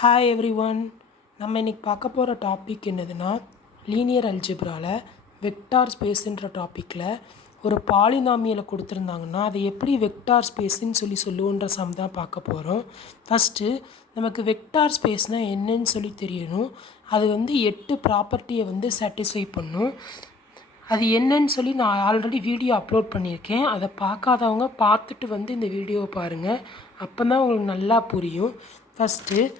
Hi every one. நம்ம இன்றைக்கி பார்க்க போகிற டாபிக் என்னதுன்னா, லீனியர் அல்ஜிப்ராவில் வெக்டார் ஸ்பேஸுன்ற டாப்பிக்கில் ஒரு பாலினாமியலை கொடுத்துருந்தாங்கன்னா அதை எப்படி வெக்டார் ஸ்பேஸுன்னு சொல்லுவோன்ற சம் தான் பார்க்க போகிறோம். ஃபஸ்ட்டு நமக்கு வெக்டார் ஸ்பேஸ்னால் என்னன்னு சொல்லி தெரியணும். அது 8 ப்ராப்பர்ட்டியை சாட்டிஸ்ஃபை பண்ணும். அது என்னன்னு சொல்லி நான் ஆல்ரெடி வீடியோ அப்லோட் பண்ணியிருக்கேன். அதை பார்க்காதவங்க பார்த்துட்டு இந்த வீடியோவை பாருங்கள். அப்போ தான் உங்களுக்கு நல்லா புரியும். ஃபஸ்ட்டு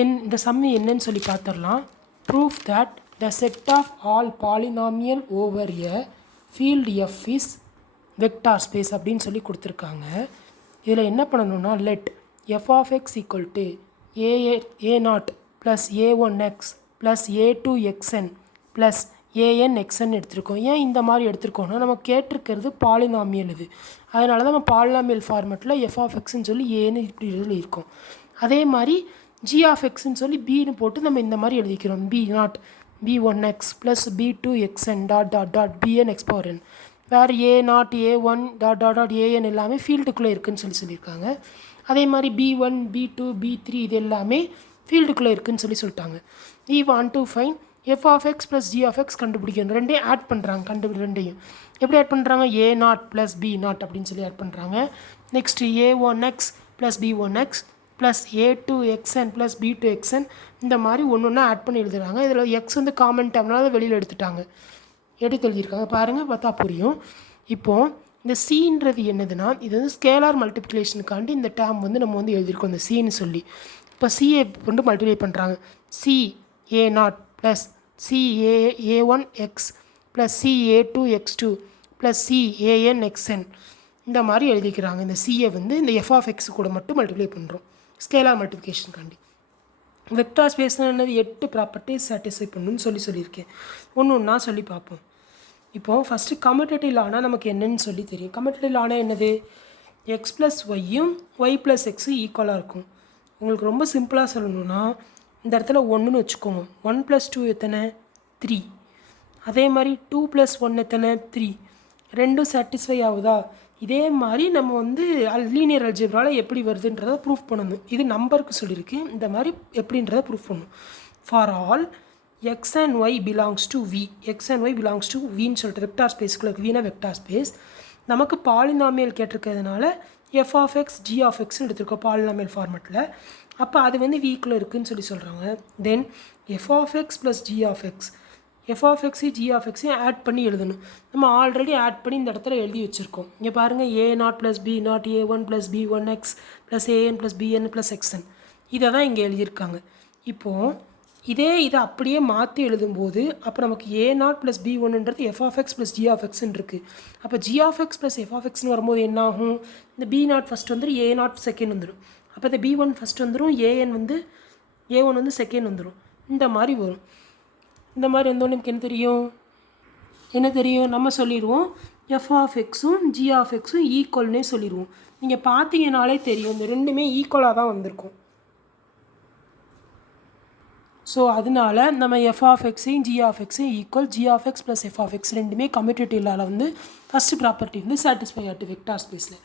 இந்த சம் என்னன்னு சொல்லி பார்த்துடலாம். Proof that the set of all polynomial over a field F is vector space அப்படின்னு சொல்லி கொடுத்துருக்காங்க. இதில் என்ன பண்ணணும்னா, let F of X equal to ஏ0 plus a1x plus a2xn plus anxn எடுத்திருக்கோம். ஏன் இந்த மாதிரி எடுத்திருக்கோம்னா, நம்ம கேட்டிருக்கிறது பாலினாமியல் இது. அதனால தான் நம்ம பாலினாமியல் ஃபார்மெட்டில் எஃப் ஆஃப் எக்ஸ்ன்னு சொல்லி ஏன்னு இப்படி எழுதியிருக்கோம். அதே மாதிரி g ஆஃப் எக்ஸ்ன்னு சொல்லி பின்னு போட்டு நம்ம இந்த மாதிரி எழுதிக்கிறோம். b0 b1x plus b2xn dot dot dot bn x power n. வேறு a0 a1 dot dot dot an எல்லாமே ஃபீல்டுக்குள்ளே இருக்குதுன்னு சொல்லியிருக்காங்க. அதே மாதிரி b1 b2 b3 இது எல்லாமே ஃபீல்டுக்குள்ளே இருக்குதுன்னு சொல்லிட்டாங்க. we want to find f of x plus g of x கண்டுபிடிக்கணும். ரெண்டையும் ஆட் பண்ணுறாங்க. ரெண்டையும் எப்படி ஆட் பண்ணுறாங்க? a0 ப்ளஸ் b0 அப்படின்னு சொல்லி ஆட் பண்ணுறாங்க. Next a1x plus b1x plus a2xn plus b2xn இந்த மாதிரி ஒன்று ஒன்றா ஆட் பண்ணி எழுதுறாங்க. இதில் எக்ஸ் காமன் டேர்ம்னால வெளியில் எடுத்து எழுதியிருக்காங்க. பாருங்கள், பார்த்தா புரியும். இப்போது இந்த சீன்றது என்னதுன்னா, இது ஸ்கேலார் மல்டிப்ளிகேஷனுக்காண்டி இந்த டேர்ம் நம்ம எழுதியிருக்கோம் இந்த சீன்னு சொல்லி. இப்போ சிஏ கொண்டு மல்டிப்ளை பண்ணுறாங்க. C a0 plus C a1x plus C a2x2 plus C anxn இந்த மாதிரி எழுதிக்கிறாங்க. இந்த சிஏ இந்த எஃப் ஆஃப் எக்ஸ் கூட மட்டும் மல்டிப்ளை பண்ணுறோம் ஸ்கேலார் மல்டிப்ளிகேஷனுக்காண்டி. வெக்டார் ஸ்பேஸ்னால் என்னது? 8 ப்ராப்பர்ட்டிஸ் சாட்டிஸ்ஃபை பண்ணணும்னு சொல்லியிருக்கேன். ஒன்று ஒன்றா சொல்லி பார்ப்போம். இப்போது ஃபஸ்ட்டு கம்யூட்டேட்டிவ் லானா நமக்கு என்னன்னு சொல்லி தெரியும். கம்யூட்டேட்டிவ் லானா என்னது? எக்ஸ் ப்ளஸ் ஒய்யும் ஒய் ப்ளஸ் எக்ஸும் ஈக்குவலாக இருக்கும். உங்களுக்கு ரொம்ப சிம்பிளாக சொல்லணும்னா, இந்த இடத்துல 1ன்னு வச்சுக்கோங்க. 1 + 2 எத்தனை? 3. அதே மாதிரி 2 + 1 எத்தனை? 3. ரெண்டும் சாட்டிஸ்ஃபை ஆகுதா? இதே மாதிரி நம்ம லீனியர் அல்ஜிப்ராவில் எப்படி வருதுன்றதை ப்ரூஃப் பண்ணணும். இது நம்பருக்கு சொல்லியிருக்கு. இந்த மாதிரி எப்படின்றத ப்ரூஃப் பண்ணணும். For all x and Y belongs to V, x and Y belongs to வின்னு சொல்லிட்டு வெக்டார் ஸ்பேஸ்க்குள்ள வீணா வெக்டார் ஸ்பேஸ். நமக்கு பாலினாமியல் கேட்டிருக்கிறதுனால f of x g of எக்ஸ்ன்னு எடுத்திருக்கோம் பாலினாமியல் ஃபார்மெட்டில். அப்போ அது வீக்கில் இருக்குதுன்னு சொல்கிறாங்க. Then f of x plus G of x, f of எக்ஸையும் ஜி ஆஃப் எக்ஸையும் ஆட் பண்ணி எழுதணும். நம்ம ஆல்ரெடி ஆட் பண்ணி இந்த இடத்துல எழுதி வச்சுருக்கோம். இங்கே பாருங்கள், a0 plus b0 a1 plus b1x plus an plus bn plus xn இதை தான் இங்கே எழுதியிருக்காங்க. இப்போது இதை அப்படியே மாற்றி எழுதும்போது அப்போ நமக்கு a0 ப்ளஸ் b1ன்றது f of x plus G of எக்ஸ்ன்னு இருக்குது. அப்போ g of x plus f of எக்ஸ்னு வரும்போது என்ன ஆகும்? இந்த b0 ஃபஸ்ட் a0 செகண்ட் வந்துடும். அப்போ இந்த b1 ஃபஸ்ட் வந்துடும், a1 செகண்ட் வந்துடும். இந்த மாதிரி வரும். இந்த மாதிரி வந்தோடனே நமக்கு என்ன தெரியும்? நம்ம சொல்லிடுவோம் எஃப் ஆஃப் எக்ஸும் ஜி ஆஃப் எக்ஸும் ஈக்குவல்னே சொல்லிடுவோம். நீங்கள் பார்த்தீங்கனாலே தெரியும், இந்த ரெண்டுமே ஈக்குவலாக தான் வந்திருக்கும். ஸோ அதனால நம்ம எஃப் ஆஃப் எக்ஸையும் ஜி ஆஃப் எக்ஸையும் equal, g of x plus f of x ரெண்டுமே கம்யூட்டேட்டிவ் லாவில் ஃபஸ்ட்டு ப்ராப்பர்ட்டி சாட்டிஸ்ஃபை ஆகிட்டு வெக்டார் ஸ்பேஸில்.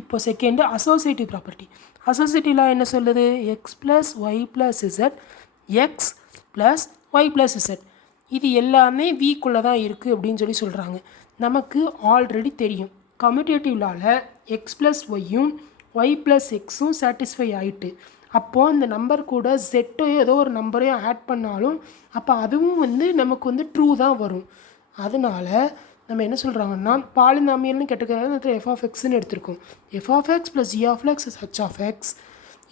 இப்போ second associative property. Associative law என்ன சொல்லுது? X plus y plus z x plus y plus z இது எல்லாமே வீக்குள்ளே தான் இருக்குது அப்படின்னு சொல்கிறாங்க. நமக்கு ஆல்ரெடி தெரியும் கம்யூட்டேட்டிவ் லாவில் எக்ஸ் ப்ளஸ் ஒய்யும் ஒய் ப்ளஸ் எக்ஸும் சாட்டிஸ்ஃபை ஆகிட்டு, அப்போது இந்த நம்பர் கூட ஜெட்டோ ஏதோ ஒரு நம்பரையும் ஆட் பண்ணாலும் அப்போ அதுவும் நமக்கு ட்ரூ தான் வரும். அதனால நம்ம என்ன சொல்கிறாங்கன்னா, பாலினாமியல்னு கேட்டுக்கிறதுனால எஃப் ஆஃப் எக்ஸ்ன்னு எடுத்திருக்கோம். F of x plus G of x H of X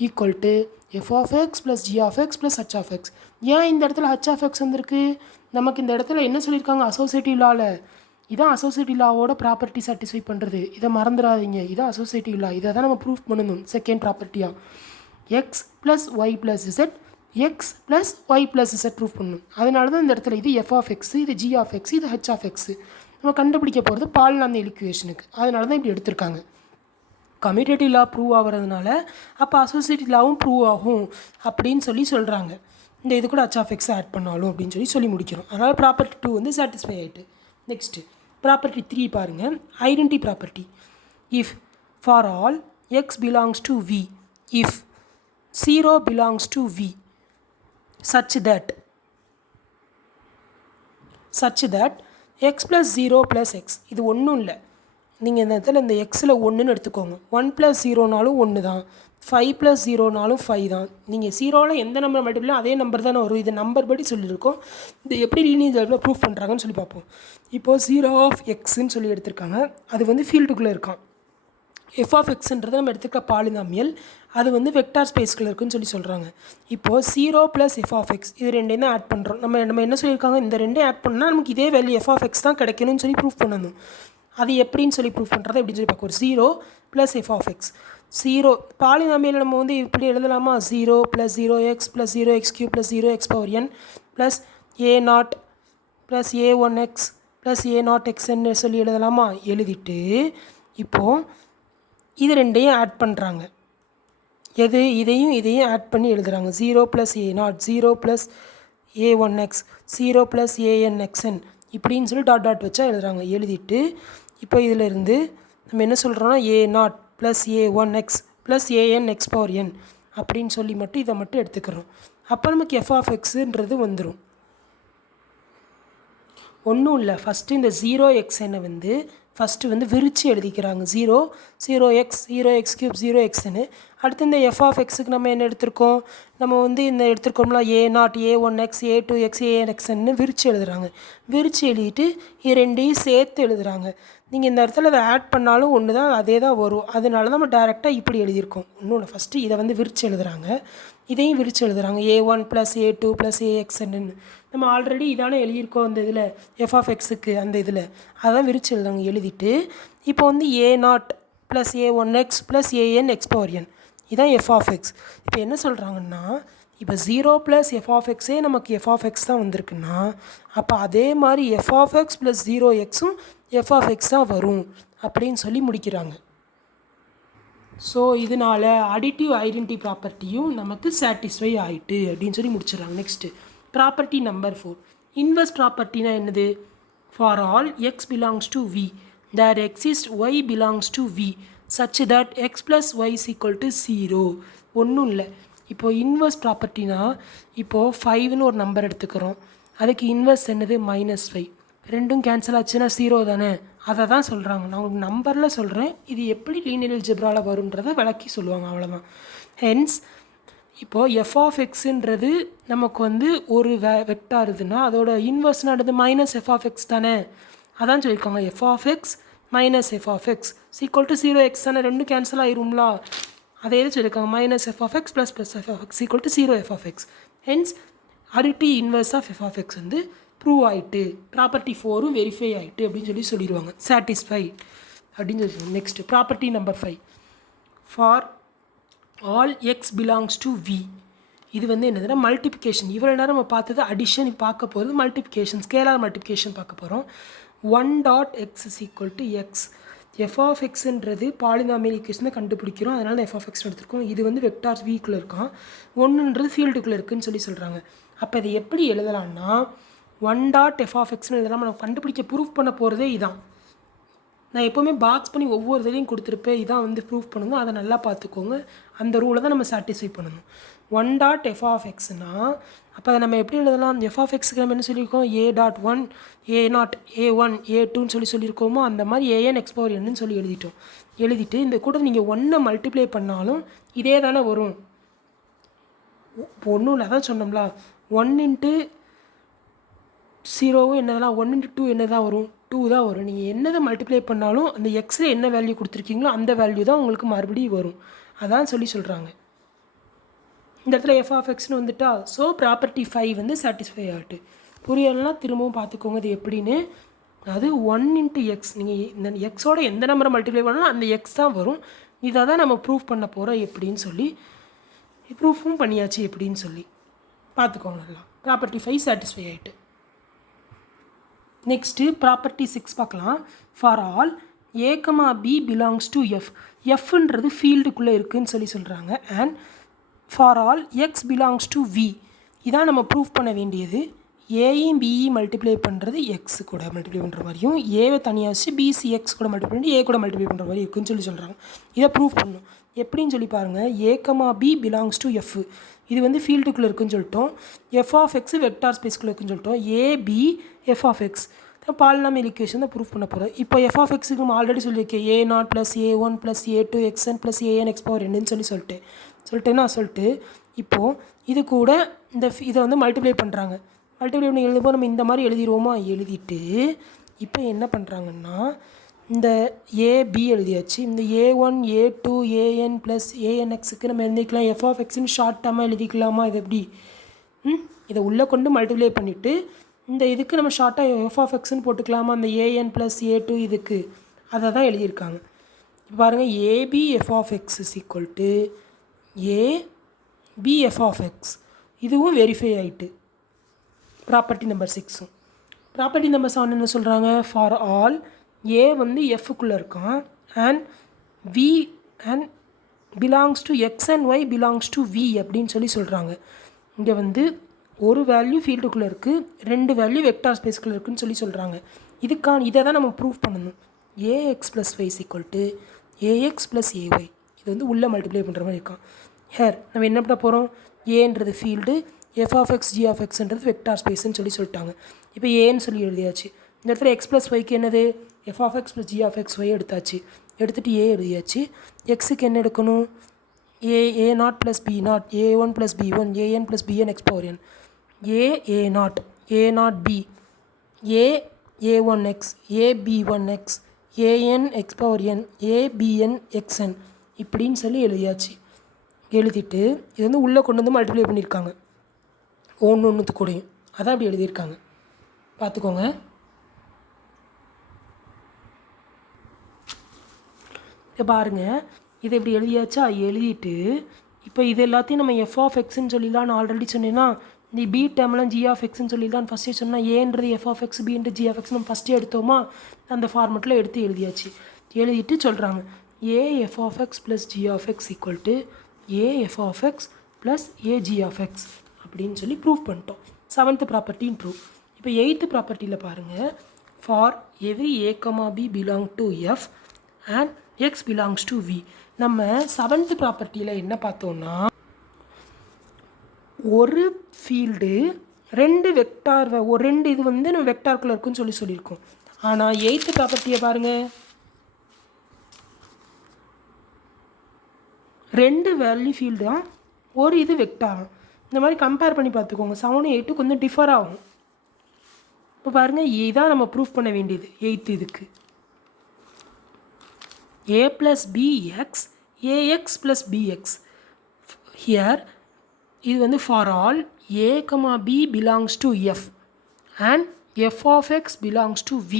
equal to F of x plus G of x plus H of x. ஏன் இந்த இடத்துல ஹச் ஆஃப் எக்ஸ் வந்திருக்கு? நமக்கு இந்த இடத்துல என்ன சொல்லியிருக்காங்க? அசோசியேட்டிவ் லாவில் இதான் அசோசியேட்டிவ் லாவோட ப்ராப்பர்ட்டி சாட்டிஸ்ஃபை பண்ணுறது. இதை மறந்துடாதீங்க, இதான் அசோசியேட்டிவ் லா. இதை தான் நம்ம ப்ரூஃப் பண்ணணும் செகண்ட் ப்ராப்பர்ட்டியாக. X plus y plus z x plus y plus z proof பண்ணணும். அதனால தான் இந்த இடத்துல இது எஃப் ஆஃப் எக்ஸ், இது ஜி ஆஃப் எக்ஸ், இது ஹச் ஆஃப் எக்ஸ் நம்ம கண்டுபிடிக்க போகிறது பாலினாமியல் ஈக்குவேஷனுக்கு. அதனால தான் இப்படி எடுத்திருக்காங்க. கம்யூட்டேட்டிவ் லா ப்ரூவ் ஆகிறதுனால அப்போ அசோசியேட்டிவ் லாவும் ப்ரூவ் ஆகும் அப்படின்னு சொல்கிறாங்க. இந்த இது கூட ஹச் ஆஃப் எக்ஸ் ஆட் பண்ணாலும் அப்படின்னு சொல்லி முடிக்கிறோம். அதனால் ப்ராப்பர்ட்டி 2 சாட்டிஸ்ஃபை ஆகிட்டு. நெக்ஸ்ட்டு ப்ராப்பர்ட்டி 3 பாருங்கள், identity property. If for all x belongs to V, if 0 belongs to V such that x plus 0 plus x இது ஒன்றும் இல்லை. நீங்கள் இந்த இடத்துல இந்த எக்ஸில் ஒன்றுன்னு எடுத்துக்கோங்க. 1 + 0னாலும் 1 தான், 5 + 0னாலும் 5 தான். நீங்கள் 0வில் எந்த நம்பர் மல்டிப்ளை அதே நம்பர் தானே வரும். இது நம்பர் படி சொல்லியிருக்கோம். இது எப்படி லீனியர் அல்ஜிப்ரா ப்ரூஃப் பண்ணுறாங்கன்னு சொல்லி பார்ப்போம். இப்போது 0 of xன்னு சொல்லி எடுத்திருக்காங்க. அது வந்து ஃபீல்டுக்குள்ளே இருக்கான். f of xன்றது நம்ம எடுத்துக்க பாலினாமியல், அது வந்து வெக்டார் ஸ்பேஸ்க்குள்ளே இருக்குன்னு சொல்லி சொல்கிறாங்க. இப்போது 0 + f of x இது ரெண்டையும் தான் ஆட் பண்ணுறோம். நம்ம என்ன சொல்லியிருக்காங்க, இந்த ரெண்டையும் ஆட் பண்ணால் நமக்கு இதே வேல்யூ f of x தான் கிடைக்கணும்னு சொல்லி ப்ரூஃப் பண்ணணும். அது எப்படின்னு சொல்லி ப்ரூஃப் பண்ணுறது எப்படின்னு சொல்லி பார்க்க 0 + f of x 0 பாலினாமியல் நம்ம வந்து இப்படி எழுதலாமா, 0 + 0x + 0x³ + 0x power n + a0 + a1x + a0xன்னு சொல்லி எழுதலாமா. எழுதிட்டு இப்போது இது ரெண்டையும் ஆட் பண்ணுறாங்க. இதையும் ஆட் பண்ணி எழுதுகிறாங்க. 0 + a0 0 + a1x 0 + anxn இப்படின்னு சொல்லி டாட் வச்சா எழுதுகிறாங்க. எழுதிட்டு இப்போ இதிலிருந்து நம்ம என்ன சொல்கிறோன்னா a0 + a1x + anx power n அப்படின்னு சொல்லி மட்டும் இதை மட்டும் எடுத்துக்கிறோம். அப்போ நமக்கு f of xன்றது வந்துடும். ஒன்றும் இல்லை, ஃபஸ்ட்டு இந்த 0xனை வந்து ஃபஸ்ட்டு வந்து விரித்து எழுதிக்கிறாங்க. 0 0x 0x³ 0xன்னு. அடுத்து இந்த f of xக்கு நம்ம என்ன எடுத்திருக்கோம், நம்ம வந்து இந்த எடுத்துருக்கோம்ல a0 a1x a2x anxன்னு விரித்து எழுதுகிறாங்க. விரித்து எழுதிட்டு இது ரெண்டையும் சேர்த்து எழுதுகிறாங்க. நீங்கள் இந்த இடத்துல அதை ஆட் பண்ணாலும் ஒன்று தான், அதே தான் வரும். அதனால தான் நம்ம டேரெக்டாக இப்படி எழுதியிருக்கோம். ஒன்றும் இல்லை, ஃபஸ்ட்டு இதை வந்து விரித்து எழுதுகிறாங்க, இதையும் விரித்து எழுதுகிறாங்க. a1 + a2 + axன்னு நம்ம ஆல்ரெடி இதானே எழுதியிருக்கோம். அந்த இதில் f of xக்கு அந்த இதில் அதான் விரித்து எழுதுறாங்க. எழுதிட்டு இப்போ வந்து a0 + a1x + anx power n இதான் f of x. இப்போ என்ன சொல்கிறாங்கன்னா, இப்போ 0 + f of xே நமக்கு f of x தான் வந்திருக்குன்னா, அப்போ அதே மாதிரி f of x + 0xம் f of x தான் வரும் அப்படின்னு சொல்லி முடிக்கிறாங்க. ஸோ இதனால் அடிட்டிவ் ஐடென்டி ப்ராப்பர்ட்டியும் நமக்கு சாட்டிஸ்ஃபை ஆகிட்டு அப்படின்னு சொல்லி முடிச்சிடறாங்க. நெக்ஸ்ட்டு ப்ராப்பர்ட்டி நம்பர் 4 இன்வெர்ஸ் ப்ராப்பர்ட்டினா என்னது, for all x belongs to v there exists y belongs to v such that x + y = 0. ஒன்றும் இல்லை, இப்போது இன்வெர்ஸ் ப்ராப்பர்ட்டினா இப்போது 5ன்னு ஒரு நம்பர் எடுத்துக்கிறோம். அதுக்கு இன்வெர்ஸ் என்னது -5. ரெண்டும் கேன்சல் ஆச்சுன்னா 0 தானே. அதை தான் சொல்கிறாங்க. நான் உங்களுக்கு நம்பரில் சொல்கிறேன், இது எப்படி லீனியர் அல்ஜிப்ராவில் வரும்ன்றதை விளக்கி சொல்லுவாங்க, அவ்வளோதான். ஹென்ஸ் இப்போது f of xன்றது நமக்கு வந்து ஒரு வெக்டார் இதுன்னா அதோட இன்வெர்ஸ்னா அடுத்து -f of x தானே. அதான் சொல்லியிருக்காங்க f of x - f of x = 0x தானே. ரெண்டும் கேன்சல் ஆயிரும்ல. அதே இது சொல்லியிருக்காங்க -f of x + f of x = 0f of x. Hence additive inverse of f of x வந்து ப்ரூவ் ஆகிட்டு, ப்ராப்பர்ட்டி 4ம் வெரிஃபை ஆகிட்டு அப்படின்னு சொல்லிடுவாங்க. சாட்டிஸ்ஃபை அப்படின்னு சொல்லிடுவாங்க. Next property number 5 for all x belongs to v இது வந்து என்னதுன்னா மல்டிப்ளிகேஷன். இவ்வளோ நேரம் நம்ம பார்த்தது அடிஷன், பார்க்க போகிறது மல்டிப்ளிகேஷன், ஸ்கேலார் மல்டிப்ளிகேஷன் பார்க்க போகிறோம். 1.x = x f of xன்றது polynomial ஈக்குவேஷனை கண்டுபிடிக்கிறோம், அதனால f of x எடுத்துருக்கோம். இது வந்து வெக்டார் வீக்குள்ளே இருக்கான், 1ன்றது ஃபீல்டுக்குள்ளே இருக்குதுன்னு சொல்லி சொல்கிறாங்க. அப்போ இதை எப்படி எழுதலான்னா 1.f of xன்னு எழுதலாம். நம்ம கண்டுபிடிக்க ப்ரூஃப் பண்ண போகிறதே இதான். நான் எப்போவுமே பாக்ஸ் பண்ணி ஒவ்வொரு இதையும் கொடுத்துருப்பேன், இதான் வந்து ப்ரூஃப் பண்ணுங்க, அதை நல்லா பார்த்துக்கோங்க. அந்த ரூலை தான் நம்ம சாட்டிஸ்ஃபை பண்ணணும். 1.f of xனா அப்போ அதை நம்ம எப்படி எழுதலாம், f of xக்கு நம்ம என்ன சொல்லியிருக்கோம், a.1 a0 a1 a2ன்னு சொல்லியிருக்கோமோ அந்த மாதிரி anx power nன்னு சொல்லி எழுதிட்டு இந்த கூட நீங்கள் 1 மல்டிப்ளை பண்ணாலும் இதே தானே வரும். இப்போ ஒன்றும் இல்லை, அதான் சொன்னோம்ல 1 × 0வும் என்னதெல்லாம் 1 × 2 என்ன தான் வரும், 2 தான் வரும். நீங்கள் என்னதை மல்டிப்ளை பண்ணாலும் அந்த எக்ஸில் என்ன வேல்யூ கொடுத்துருக்கீங்களோ அந்த வேல்யூ தான் உங்களுக்கு மறுபடியும் வரும். அதான் சொல்கிறாங்க. இந்த இடத்துல f of xன்னு வந்துட்டா. ஸோ ப்ராப்பர்ட்டி 5 வந்து சாட்டிஸ்ஃபை ஆகிட்டு. புரியலாம், திரும்பவும் பார்த்துக்கோங்க இது எப்படின்னு. அது 1 × x, நீங்கள் இந்த எக்ஸோட எந்த நம்பரை மல்டிப்ளை பண்ணாலும் அந்த எக்ஸ் தான் வரும். இதை தான் நம்ம ப்ரூஃப் பண்ண போகிறோம் எப்படின்னு சொல்லி, ப்ரூஃபும் பண்ணியாச்சு எப்படின்னு சொல்லி பார்த்துக்கோங்க நல்லா. ப்ராப்பர்ட்டி 5 சாட்டிஸ்ஃபை ஆகிட்டு. நெக்ஸ்ட்டு ப்ராப்பர்ட்டி 6 பார்க்கலாம். For all a, b belongs to f எஃப்ன்றது ஃபீல்டுக்குள்ளே இருக்குதுன்னு சொல்கிறாங்க. And for all x belongs to v இதான் நம்ம ப்ரூஃப் பண்ண வேண்டியது. ஏயும் பிஇ மல்டிப்ளை பண்ணுறது எக்ஸ் கூட மல்டிப்ளை பண்ணுற மாதிரியும் ஏவை தனியாக வச்சு பிசி எக்ஸ் கூட மல்டிப்ளை பண்ணி ஏ கூட மல்டிப்ளை பண்ணுற மாதிரி இருக்குன்னு சொல்கிறாங்க. இதை ப்ரூவ் பண்ணணும். எப்படின்னு சொல்லி பாருங்கள். A comma b belongs to F. இது வந்து ஃபீல்டுக்குள்ளே இருக்குன்னு சொல்லிட்டோம். எஃப் ஆஃப் எக்ஸ் வெக்டார் ஸ்பேஸ்க்குள்ளே இருக்குன்னு சொல்லிட்டோம். A b F of x polynomial equation தான் ப்ரூவ் பண்ண போகிறோம். இப்போ எஃப் ஆஃப் எக்ஸுக்கு நம்ம ஆல்ரெடி சொல்லியிருக்கேன். A0 + A1 + A2 xn + AN x power n சொல்லிட்டு இப்போது இது கூட இதை வந்து மல்டிப்ளை பண்ணுறாங்க. மல்டிப்ளை பண்ணி எழுதும்போது நம்ம இந்த மாதிரி எழுதிடுவோமா? எழுதிட்டு இப்போ என்ன பண்ணுறாங்கன்னா இந்த ஏபி எழுதியாச்சு. இந்த A1 A2 AN + ANXக்கு நம்ம எழுதிக்கலாம். எஃப் ஆஃப் எக்ஸ்ன்னு ஷார்ட் டேர்மாக எழுதிக்கலாமா? இது எப்படி? இதை உள்ளே கொண்டு மல்டிப்ளை பண்ணிவிட்டு இந்த இதுக்கு நம்ம ஷார்ட்டாக எஃப் ஆஃப் எக்ஸ்ன்னு போட்டுக்கலாமா? அந்த AN + A2 இதுக்கு அதை தான் எழுதியிருக்காங்க. இப்போ பாருங்கள். A b F of x is equal to a b F of x. இதுவும் வெரிஃபை ஆகிட்டு. Property number 6. ப்ராப்பர்ட்டி நம்பர் 7 என்ன சொல்கிறாங்க? ஃபார் ஆல் ஏ வந்து எஃப்க்குள்ளே இருக்கான் and V and belongs to x and Y belongs to V அப்படின்னு சொல்கிறாங்க. இங்கே வந்து ஒரு வேல்யூ ஃபீல்டுக்குள்ளே இருக்குது, 2 வேல்யூ வெக்டார் ஸ்பேஸ்க்குள்ளே இருக்குதுன்னு சொல்கிறாங்க. இதை தான் நம்ம ப்ரூவ் பண்ணணும். A x plus Y is equal to a x plus a y. இது வந்து உள்ளே மல்டிப்ளை பண்ணுற மாதிரி இருக்கான். ஹேர் நம்ம என்ன பண்ண போகிறோம்? ஏன்றது field, f of x g of எக்ஸ்ன்றது வெக்டார் ஸ்பேஸ்ன்னு சொல்லிட்டாங்க. இப்போ ஏன்னு சொல்லி எழுதியாச்சு. இந்த இடத்துல எக்ஸ் ப்ளஸ் ஒய்க்கு என்னது? F of x plus G of x Y எடுத்தாச்சு. எடுத்துகிட்டு ஏ எழுதியாச்சு. எக்ஸுக்கு என்ன எடுக்கணும்? A0 + B0 A1 + B1 AN + BN x power n. A0 A0B A1x AB1x AN x power n ABN xn இப்படின்னு எழுதியாச்சு. எழுதிட்டு இது வந்து உள்ளே கொண்டு வந்து மல்டிப்ளை பண்ணியிருக்காங்க ஒன்றுத்து கூடயும். அதான் அப்படி எழுதியிருக்காங்க. பார்த்துக்கோங்க. இதை பாருங்கள். இதை இப்படி எழுதியாச்சா? எழுதிட்டு இப்போ இது எல்லாத்தையும் நம்ம எஃப் ஆஃப் எக்ஸ்ன்னு சொல்லிடலான்னு ஆல்ரெடி சொன்னேன்னா, இந்த பி டேர்ம்லாம் ஜி ஆஃப் எக்ஸ்ன்னு சொல்லிடலான்னு ஃபஸ்ட்டே சொன்னால் ஏன்றது எஃப் ஆஃப் எக்ஸ் பின்றது ஜி ஆஃப் எக்ஸ் நம்ம ஃபஸ்ட்டே எடுத்தோமா? அந்த ஃபார்மெட்டில் எடுத்து எழுதியாச்சு. எழுதிட்டு சொல்கிறாங்க a f of x plus G of X equal to a f of x plus a g of x அப்படின்னு ப்ரூவ் பண்ணிட்டோம். 7th ப்ராப்பர்ட்டின்னு ப்ரூவ். இப்போ 8th ப்ராப்பர்ட்டியில் பாருங்கள். For every a comma b belong to F and x belongs to V. நம்ம 7th ப்ராப்பர்ட்டியில் என்ன பார்த்தோன்னா, ஒரு ஃபீல்டு 2 வெக்டார் ஒரு 2 இது வந்து நம்ம வெக்டார்க்குள்ளே இருக்குன்னு சொல்லியிருக்கோம். ஆனால் 8th ப்ராப்பர்ட்டியை பாருங்கள். 2 வேல்யூ ஃபீல்டு தான், ஒரு இது வெக்டார். இந்த மாதிரி கம்பேர் பண்ணி பார்த்துக்கோங்க. 7 8 கொஞ்சம் டிஃபர் ஆகும். இப்போ பாருங்கள். இதான் நம்ம ப்ரூஃப் பண்ண வேண்டியது 8th இதுக்கு. a plus bx ax plus bx. Here இது வந்து for all a comma b belongs to f and f of x belongs to v.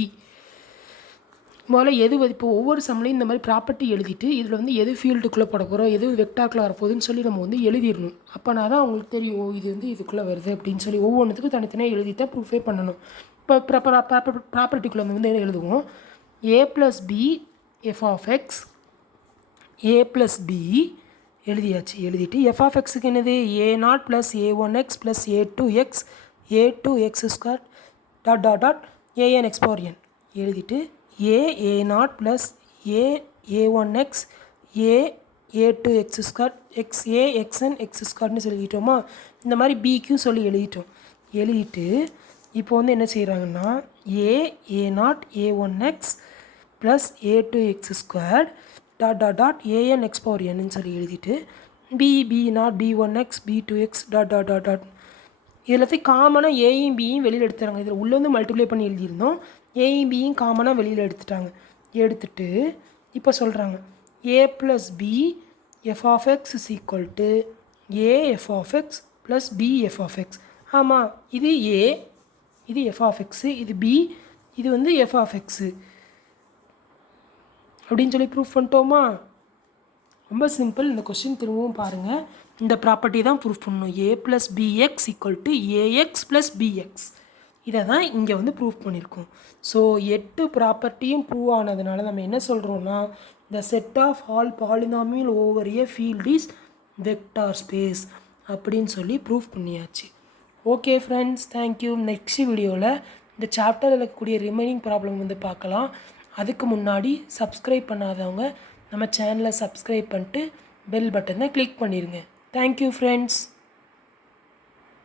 முதல்ல எது இப்போ ஒவ்வொரு சம்லையும் இந்த மாதிரி ப்ராப்பர்ட்டி எழுதிட்டு இதில் வந்து எது ஃபீல்டுக்குள்ளே போட போகிறோம், எது வெக்டார்க்குள்ளே வரப்போகுதுன்னு நம்ம வந்து எழுதிடணும். அப்போனா தான் அவங்களுக்கு தெரியும் இது வந்து இதுக்குள்ளே வருது அப்படின்னு ஒவ்வொன்றுத்துக்கும் தனித்தனியாக எழுதித்தான் ப்ரூஃபே பண்ணணும். இப்போ ப்ராப்பர்ட்டிக்குள்ளே வந்து எழுதுவோம். a plus b f of x a plus b எழுதியாச்சு. எழுதிட்டு f of xக்கு என்னது? a0 plus a1x plus a2x a2x² dot dot dot an x power n எழுதிட்டு a0 plus a1x a2x² xa xn x²ன்னு எழுதிட்டோமா? இந்த மாதிரி பிக்கும் எழுதிட்டோம். எழுதிட்டு இப்போ வந்து என்ன செய்கிறாங்கன்னா a0 a1x plus a2x² dot dot dot an x power nன்னு எழுதிட்டு b0 b1x b2x dot dot dot dot எல்லாத்தையும் காமனாக ஏயும் பியும் வெளியில் எடுத்துறாங்க. இதில் உள்ளே வந்து மல்டிப்ளை பண்ணி எழுதியிருந்தோம். ஏயும் பியும் காமனாக வெளியில் எடுத்துட்டாங்க. எடுத்துட்டு இப்போ சொல்கிறாங்க a plus b f of x is equal to a f of x plus b f of x. ஆமாம், இது a, இது f of x, இது b, இது வந்து f of x அப்படின்னு ப்ரூஃப் பண்ணிட்டோமா? ரொம்ப சிம்பிள். இந்த கொஸ்டின் திரும்பவும் பாருங்கள். இந்த ப்ராப்பர்ட்டி தான் ப்ரூஃப் பண்ணணும். a plus bx equal to ax plus bx. இதை தான் இங்கே வந்து ப்ரூஃப் பண்ணியிருக்கோம். ஸோ 8 ப்ராப்பர்ட்டியும் ப்ரூவ் ஆனதுனால நம்ம என்ன சொல்கிறோன்னா, the set of all polynomial over a field is vector space அப்படின்னு ப்ரூஃப் பண்ணியாச்சு. Okay friends, thank you. நெக்ஸ்ட் வீடியோவில் இந்த சாப்டரில் இருக்கக்கூடிய ரிமைனிங் ப்ராப்ளம் வந்து பார்க்கலாம். அதுக்கு முன்னாடி சப்ஸ்கிரைப் பண்ணாதவங்க நம்ம சேனலை சப்ஸ்கிரைப் பண்ணிட்டு பெல் பட்டனை கிளிக் பண்ணிடுங்க. Thank you friends.